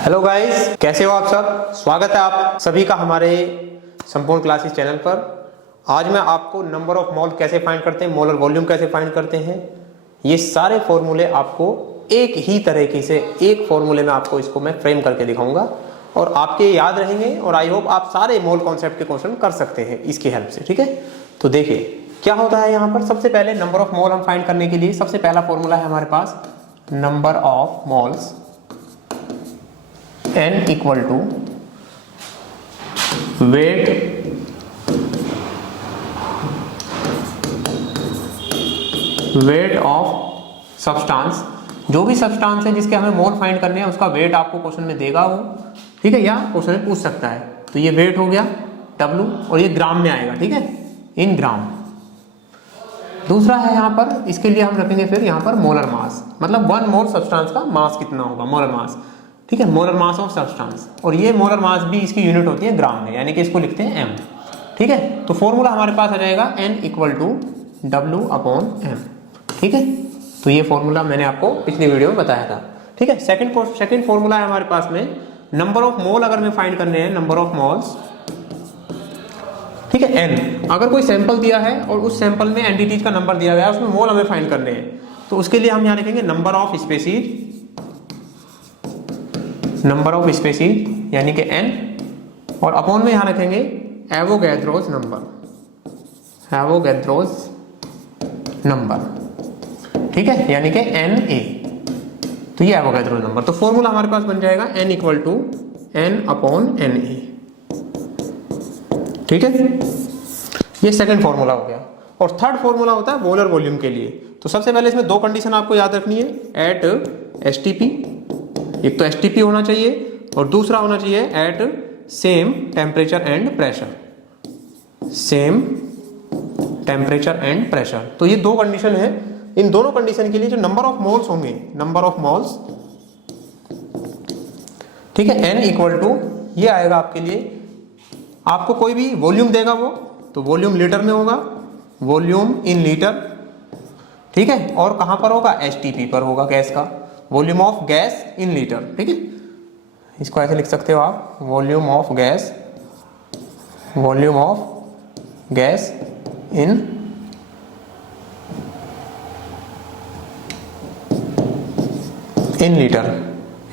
Hello guys, कैसे हो आप सब। स्वागत है आप सभी का हमारे संपूर्ण क्लासेस चैनल पर। आज मैं आपको नंबर ऑफ मोल कैसे फाइंड करते हैं, मोलर वॉल्यूम कैसे फाइंड करते हैं, ये सारे फॉर्मूले आपको एक ही तरीके से एक फॉर्मूले में आपको इसको मैं फ्रेम करके दिखाऊंगा और आपके याद रहेंगे और आई होप आप सारे मोल कॉन्सेप्ट के क्वेश्चन कर सकते हैं इसकी हेल्प से। ठीक है, तो देखिए क्या होता है यहाँ पर। सबसे पहले नंबर ऑफ मोल हम फाइंड करने के लिए सबसे पहला फॉर्मूला है हमारे पास number of moles n equal to weight of substance. जो भी सब्सटेंस है जिसके हमें मोल फाइंड करने हैं उसका वेट आपको क्वेश्चन में देगा वो, ठीक है, या क्वेश्चन में पूछ सकता है। तो ये वेट हो गया W और ये ग्राम में आएगा, ठीक है, इन ग्राम। दूसरा है यहाँ पर, इसके लिए हम रखेंगे फिर यहाँ पर मोलर मास, मतलब 1 मोल सब्सटेंस का मास कितना होगा, मोलर मास, ठीक है, मोलर मास ऑफ सब्सटेंस। और ये मोलर मास भी इसकी यूनिट होती है ग्राम में, यानी कि इसको लिखते हैं m, ठीक है। तो फॉर्मूला हमारे पास आ जाएगा n equal to W upon m, ठीक है। तो ये फॉर्मूला मैंने आपको पिछली वीडियो में बताया था, ठीक है। सेकंड फॉर्मूला है हमारे पास में नंबर ऑफ मोल अगर मैं फाइंड करने हैं, नंबर ऑफ मोल्स, ठीक है, n। अगर कोई सैंपल दिया है और उस सैंपल में एंटिटीज का नंबर दिया गया है, उसमें मोल हमें फाइंड करने हैं, तो उसके लिए हम यहाँ लिखेंगे number of species, number of species यानी कि n, और अपॉन में यहां रखेंगे एवोगैड्रोस नंबर, एवोगैड्रोस नंबर, ठीक है, यानी कि Na। तो ये एवोगैड्रोस नंबर। तो फॉर्मूला हमारे पास बन जाएगा n equal to n upon Na, ठीक है। ये सेकंड फॉर्मूला हो गया। और थर्ड फॉर्मूला होता है मोलर वॉल्यूम के लिए। तो सबसे पहले इसमें दो कंडीशन आपको याद रखनी है, एट एसटीपी, एक तो एसटीपी होना चाहिए और दूसरा होना चाहिए at same temperature and pressure, same temperature and pressure. तो ये दो कंडीशन है। इन दोनों कंडीशन के लिए जो नंबर ऑफ मोल्स होंगे, नंबर ऑफ मोल्स, ठीक है, n इक्वल टू ये आएगा आपके लिए, आपको कोई भी वॉल्यूम देगा वो, तो वॉल्यूम लीटर में होगा, वॉल्यूम इन लीटर, ठीक है, और कहां पर होगा, एसटीपी पर होगा, गैस का volume of gas in litre, ठीक है। इसको ऐसे लिख सकते हो आप, volume of gas, volume of gas in litre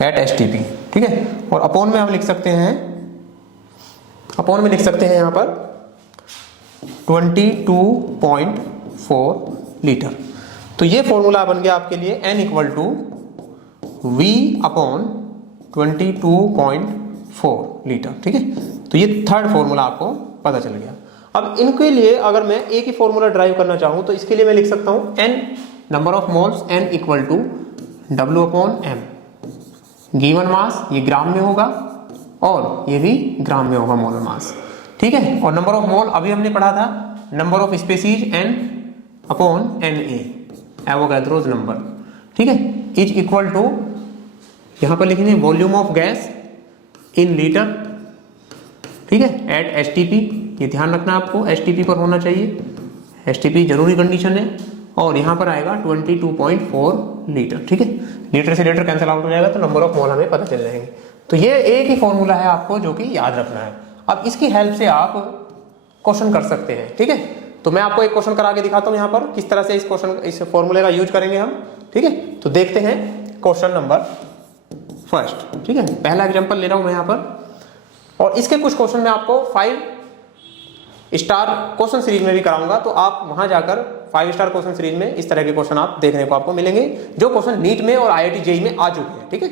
at STP, ठीक है। और अपॉन में हम लिख सकते हैं, अपॉन में लिख सकते हैं यहां पर 22.4 लीटर। तो ये फॉर्मूला बन गया आपके लिए n equal to V upon 22.4 litre, ठीक है। तो ये थर्ड फॉर्मूला आपको पता चल गया। अब इनके लिए अगर मैं एक ही फॉर्मूला ड्राइव करना चाहूं तो इसके लिए मैं लिख सकता हूं n, number of moles n equal to W upon m, given mass ये ग्राम में होगा और ये भी ग्राम में होगा मोलर मास, ठीक है। और नंबर ऑफ मोल अभी हमने पढ़ा था, number of species n upon Na, Avogadro's number, ठीक है, इज इक्वल टू यहां पर लिखेंगे volume of gas in litre, ठीक है, एट एसटीपी। ये ध्यान रखना आपको, एसटीपी पर होना चाहिए, एसटीपी जरूरी कंडीशन है। और यहां पर आएगा 22.4 लीटर, ठीक है। लीटर से लीटर कैंसिल आउट हो जाएगा तो नंबर ऑफ मोल हमें पता चल जाएंगे। तो ये एक ही फॉर्मूला है आपको जो कि याद रखना है। अब इसकी हेल्प से आप क्वेश्चन कर सकते हैं, ठीक है। तो मैं आपको एक क्वेश्चन करा के दिखाता हूं यहां पर किस तरह से इस फॉर्मूले का यूज करेंगे हम, ठीक है। तो देखते हैं क्वेश्चन नंबर फर्स्ट, ठीक है। पहला एग्जांपल ले रहा हूं मैं यहां पर, और इसके कुछ क्वेश्चन मैं आपको 5 स्टार क्वेश्चन सीरीज में भी कराऊंगा, तो आप वहां जाकर 5 स्टार क्वेश्चन सीरीज में इस तरह के क्वेश्चन आप देखने को आपको मिलेंगे, जो क्वेश्चन नीट में और IIT JEE में आ चुके हैं, ठीक है,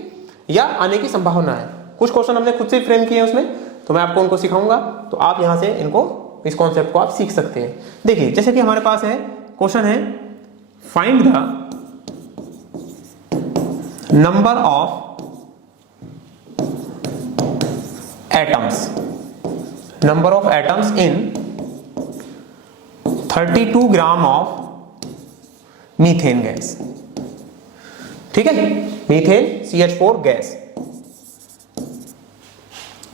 या आने की संभावना है। कुछ क्वेश्चन हमने खुद से फ्रेम किए हैं उसमें, तो मैं आपको उनको सिखाऊंगा, तो आप यहां से इनको, इस कॉन्सेप्ट को आप सीख सकते हैं। देखिए जैसे कि हमारे पास है क्वेश्चन है, find the number of atoms, number of atoms in 32 gram of methane gas, ठीक है, मीथेन CH4 गैस,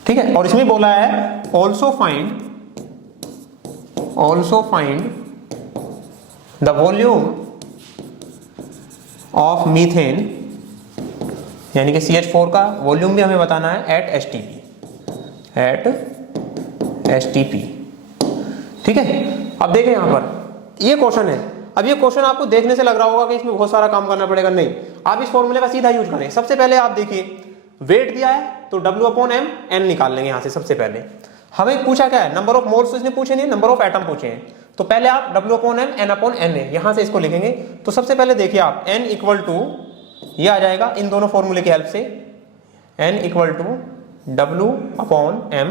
ठीक है। और इसमें बोला है also find the volume of methane यानी कि CH4 का वॉल्यूम भी हमें बताना है एट STP, ठीक है। अब देखें यहाँ पर ये क्वेश्चन है। अब ये क्वेश्चन आपको देखने से लग रहा होगा कि इसमें बहुत सारा काम करना पड़ेगा, नहीं, आप इस फॉर्मूले का सीधा यूज करें। सबसे पहले आप देखिए वेट दिया है तो W/m n निकाल लेंगे यहाँ से। सबसे पहले हमें पूछा क्या है, नंबर ऑफ मोल्स तो इसने पूछे नहीं, नंबर ऑफ एटम पूछे हैं, तो पहले आप W/m n/n यहां से इसको लिखेंगे। तो सबसे पहले देखिए आप n इक्वल टू, ये आ जाएगा इन दोनों फॉर्मूले की हेल्प से, n इक्वल टू W/m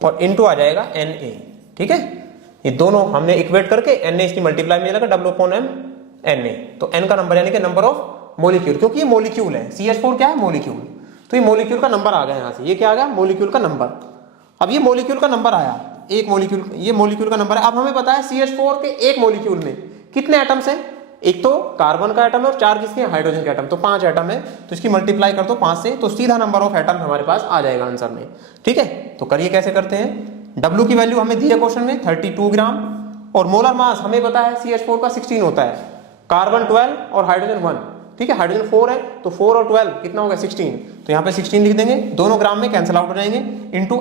और इनटू आ जाएगा Na, ठीक है। ये दोनों हमने इक्वेट करके Na इसकी मल्टीप्लाई में लगा W/m Na, तो n का नंबर यानी कि नंबर ऑफ मोलिक्यूल, क्योंकि ये मोलिक्यूल है, CH4 क्या है, मोलिक्यूल, तो ये मोलिक्यूल का नंबर आ गया यहाँ से। ये क्या आ गया, मोलिक्यूल का नंबर। अब ये मोलिक्यूल का नंबर आया, एक मोलिक्यूल, ये मोलिक्यूल का नंबर है। अब हमें पता है CH4 के एक मोलिक्यूल में कितने एटम्स हैं, एक तो कार्बन का एटम है और 4 किसके, हाइड्रोजन के एटम, तो 5 एटम है। तो इसकी मल्टीप्लाई कर दो 5 से, तो सीधा नंबर ऑफ एटम हमारे पास आ जाएगा आंसर में, ठीक है। तो करिए कैसे करते हैं। W की वैल्यू हमें दी है क्वेश्चन में 32 ग्राम, और मोलर मास हमें पता है CH4 का 16 होता है, कार्बन 12 और हाइड्रोजन 1, ठीक है। हाइड्रोजन 4 है तो 4 और 12 कितना होगा, 16, तो यहाँ पे 16 लिख देंगे, दोनों ग्राम में कैंसिल आउट हो जाएंगे, इंटू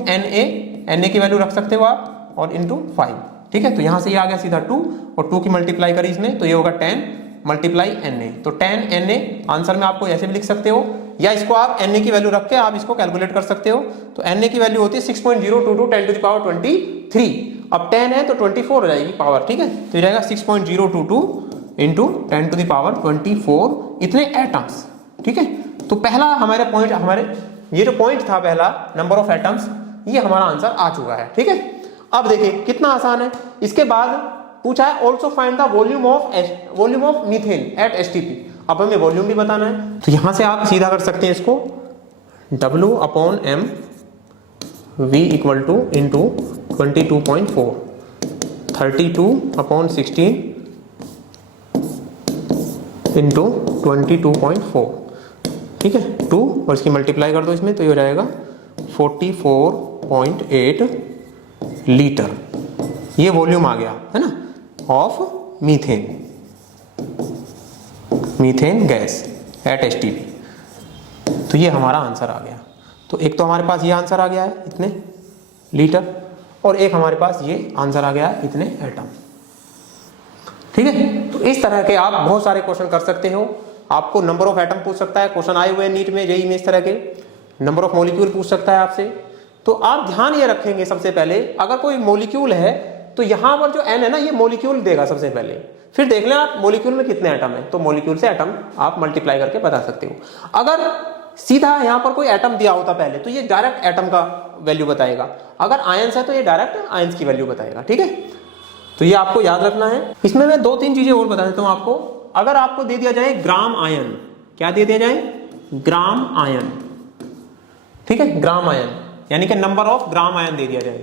Na की वैल्यू रख सकते हो आप, और इंटू 5, ठीक है। तो यहाँ से ये आ गया सीधा 2, और 2 की मल्टीप्लाई करी इसने तो ये होगा 10 मल्टीप्लाई Na, तो 10 Na आंसर में आपको ऐसे भी लिख सकते हो, या इसको आप Na की वैल्यू रख के आप इसको कैलकुलेट कर सकते हो। तो Na की वैल्यू होती है 6.022 10 टू द पावर 23, अब 10 है तो 24 हो जाएगी पावर, ठीक है। तो ये जाएगा 6.022 इंटू 10 टू द पावर 24 इतने एटम्स, ठीक है। तो पहला हमारे पॉइंट, हमारे ये जो पॉइंट था पहला नंबर ऑफ एटम्स, ये हमारा आंसर आ चुका है, ठीक है। अब देखिए कितना आसान है। इसके बाद पूछा है also find the volume of methane at STP। अब हमें वॉल्यूम भी बताना है, तो यहां से आप सीधा कर सकते हैं इसको, W/m V equal two into 22.4, 32/16 into 22.4, ठीक है, 2 और इसकी मल्टीप्लाई कर दो इसमें, तो ये हो जाएगा 44.8 लीटर। ये वॉल्यूम आ गया है ना of methane gas at STP। तो ये हमारा आंसर आ गया। तो एक तो हमारे पास ये आंसर आ गया है इतने लीटर, और एक हमारे पास ये आंसर आ गया है इतने एटम, ठीक है। तो इस तरह के आप बहुत सारे क्वेश्चन कर सकते हो। आपको नंबर ऑफ एटम पूछ सकता है, क्वेश्चन आए हुए नीट में जेईई में इस तरह के, नंबर ऑफ मॉलिक्यूल पूछ सकता है आपसे। तो आप ध्यान ये रखेंगे सबसे पहले, अगर कोई मॉलिक्यूल है तो यहां पर जो n है ना, ये मॉलिक्यूल देगा सबसे पहले, फिर देख लें आप मॉलिक्यूल में कितने एटम है, तो मॉलिक्यूल से एटम आप मल्टीप्लाई करके बता सकते हो। अगर सीधा यहां पर कोई एटम दिया होता पहले, तो ये डायरेक्ट एटम का वैल्यू बताएगा, अगर आयंस है तो ये डायरेक्ट आयंस की वैल्यू बताएगा, ठीक है। तो ये आपको याद रखना है। इसमें मैं 2-3 चीजें और बता देता हूं आपको। अगर आपको दे दिया जाए ग्राम आयन, क्या दे दिया जाए, ग्राम आयन, ठीक है, ग्राम आयन, यानी कि नंबर ऑफ ग्राम आयन दे दिया जाए,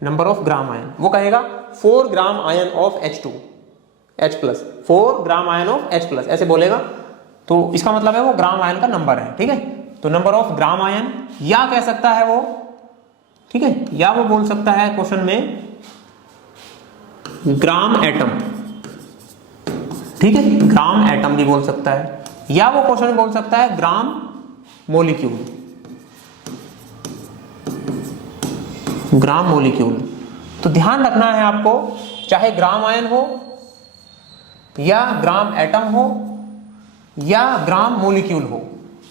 नंबर ऑफ ग्राम आयन, वो कहेगा 4 gram ion of H2 H+, 4 gram ion of H+, ऐसे बोलेगा। तो इसका मतलब है वो ग्राम आयन का नंबर है, ठीक है। तो नंबर ऑफ ग्राम आयन, या कह सकता है वो, ठीक है, या वो बोल सकता है क्वेश्चन में ग्राम एटम, ठीक है, ग्राम एटम भी बोल सकता है, या वो क्वेश्चन में बोल सकता है ग्राम मोलिक्यूल, ग्राम मोलिक्यूल। तो ध्यान रखना है आपको, चाहे ग्राम आयन हो या ग्राम एटम हो या ग्राम मोलिक्यूल हो,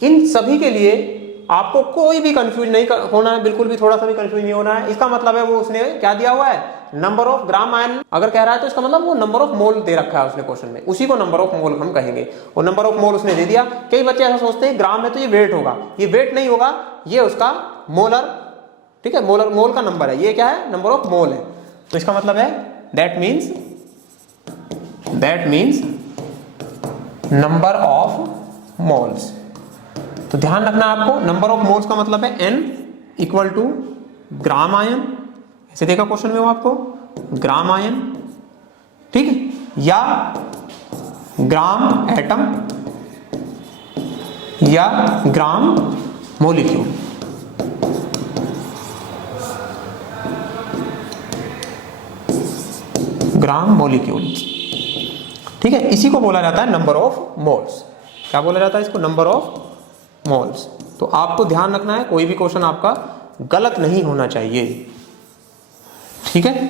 इन सभी के लिए आपको कोई भी कंफ्यूज नहीं होना है, बिल्कुल भी थोड़ा सा भी कंफ्यूज नहीं होना है। इसका मतलब है वो उसने क्या दिया हुआ है, नंबर ऑफ ग्राम आयन अगर कह रहा है तो इसका मतलब वो नंबर ऑफ मोल दे रखा है उसने क्वेश्चन में, उसी को नंबर ऑफ मोल हम कहेंगे, और नंबर ऑफ मोल उसने दे दिया। कई बच्चे ऐसा सोचते हैं ग्राम है तो ये वेट होगा, ये वेट नहीं होगा, ये उसका मोलर, ठीक है, मोल का नंबर है, ये क्या है, नंबर ऑफ मोल है। तो इसका मतलब है that means number of moles. तो ध्यान रखना आपको, नंबर ऑफ मोल्स का मतलब है n equal to gram ion, ऐसे देखा क्वेश्चन में वो आपको, ग्राम आयन, ठीक है, या ग्राम एटम या ग्राम मोलिक्यूल। ग्राम मोलिक्यूल, ठीक है, इसी को बोला जाता है नंबर ऑफ मोल्स। क्या बोला जाता है इसको, नंबर ऑफ मोल्स। तो आपको ध्यान रखना है कोई भी क्वेश्चन आपका गलत नहीं होना चाहिए, ठीक है।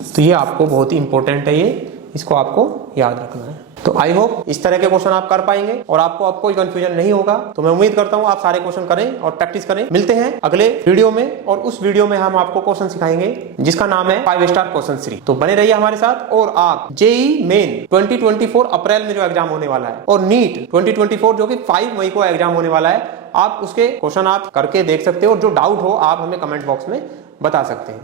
तो ये आपको बहुत ही इंपॉर्टेंट है, ये इसको आपको याद रखना है। तो आई होप इस तरह के क्वेश्चन आप कर पाएंगे और आपको अब कोई कंफ्यूजन नहीं होगा। तो मैं उम्मीद करता हूं आप सारे क्वेश्चन करें और प्रैक्टिस करें। मिलते हैं अगले वीडियो में, और उस वीडियो में हम आपको क्वेश्चन सिखाएंगे जिसका नाम है 5 स्टार क्वेश्चन सीरीज। तो बने रहिए हमारे साथ। और आप जेईई मेन 2024 अप्रैल में जो एग्जाम होने वाला है और नीट 2024 जो कि 5 मई को एग्जाम होने वाला है, आप उसके क्वेश्चन आप करके देख सकते हो और जो डाउट हो आप हमें कमेंट बॉक्स में बता सकते हैं।